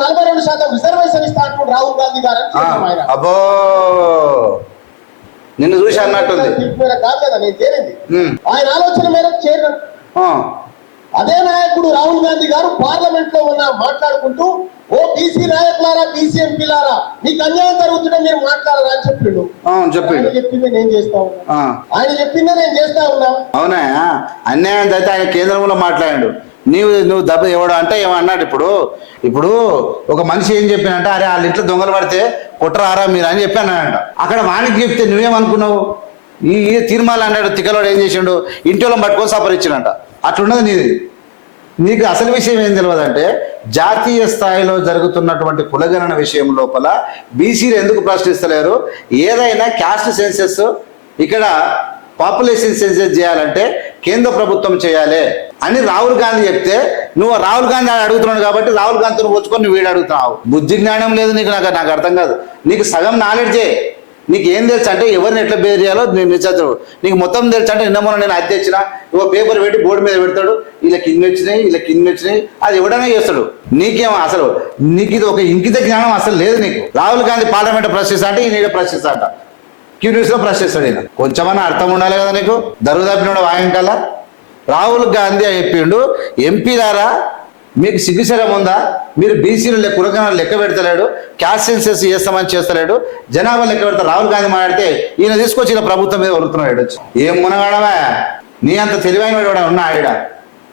మాకు 42% రిజర్వేషన్ ఇస్తా అంటున్నాడు రాహుల్ గాంధీ గారు. అబ్బో నిన్ను చూసి అన్నట్టుంది. కాదు కదా నేను చేరింది, ఆయన ఆలోచన మేరకు చేరిన అదే నాయకుడు రాహుల్ గాంధీ గారు పార్లమెంట్ లో మాట్లాడుకుంటూ ఓ బీసీ నాయకులారా బీసీ ఎంపీలారా మీకు అన్యాయం జరుగుతుంటే మీరు మాట్లాడారా అని చెప్పిండు. చెప్పిందే నేను చేస్తా ఉన్నా, ఆయన చెప్పిందే నేను చేస్తా ఉన్నా. అవునా? అన్యాయం అయితే ఆయన కేంద్రంలో మాట్లాడాడు, నువ్వు దెబ్బ ఇవ్వడం అంటే ఏమన్నాడు. ఇప్పుడు ఒక మనిషి ఏం చెప్పానంటే అరే వాళ్ళ ఇంట్లో దొంగలు పడితే కుట్రారా మీరు అని చెప్పానంట. అక్కడ వానికి చెప్తే నువ్వేమనుకున్నావు? ఈ తీర్మానం అన్నాడు తిక్కలోడు ఏం చేసిండు, ఇంటిలో పట్టుకొని సపరిచ్చినంట. అట్లున్నది నీది. నీకు అసలు విషయం ఏం తెలియదంటే జాతీయ స్థాయిలో జరుగుతున్నటువంటి కులగణన విషయం లోపల బీసీలు ఎందుకు ప్రశ్నిస్తలేరు? ఏదైనా క్యాస్ట్ సెన్సెస్ ఇక్కడ పాపులేషన్ సెన్సెస్ చేయాలంటే కేంద్ర ప్రభుత్వం చేయాలి అని రాహుల్ గాంధీ చెప్తే నువ్వు రాహుల్ గాంధీ అడుగుతున్నాడు కాబట్టి రాహుల్ గాంధీని వచ్చుకొని నువ్వు వీడు అడుగుతున్నావు. బుద్ధి జ్ఞానం లేదు నీకు. నాకు అర్థం కాదు. నీకు సగం నాలెడ్జే. నీకు ఏం తెలుసు అంటే ఎవరిని ఎట్లా బేర్ చేయాలో నేను చదువు. నీకు మొత్తం తెలుసు అంటే నిన్న మొన్న నేను అద్దె ఇచ్చిన పేపర్ పెట్టి బోర్డు మీద పెడతాడు, ఇలా కింద వచ్చినాయి ఇలా కింద వచ్చినాయి, అది ఎవడనే చేస్తాడు. నీకేమో అసలు నీకు ఇది ఒక ఇంకిత జ్ఞానం అసలు లేదు నీకు. రాహుల్ గాంధీ పార్లమెంట్ ప్రశ్నిస్తా అంటే ఈయన ప్రశ్నిస్తా అంట, క్యూన్యూస్ లో ప్రశ్నిస్తాడు. ఈయన కొంచెమన్నా అర్థం ఉండాలి కదా నీకు. దరుదాపినోడు వాయంకల్లా రాహుల్ గాంధీ చెప్పిండు ఎంపీ ద్వారా మీకు సిగ్గుశరం ఉందా? మీరు బీసీలు కులగణాలు లెక్క పెడతలేడు, క్యాస్ట్ సెన్సెస్ చేస్తామని చేస్తలేడు, జనాభా లెక్క పెడతా. రాహుల్ గాంధీ మాట్లాడితే ఈయన తీసుకొచ్చి ఇలా ప్రభుత్వం మీద వరుతున్నాడు. ఏం మునగాడవా? నీ అంత తెలివైన వాడు ఉన్నా ఆవిడ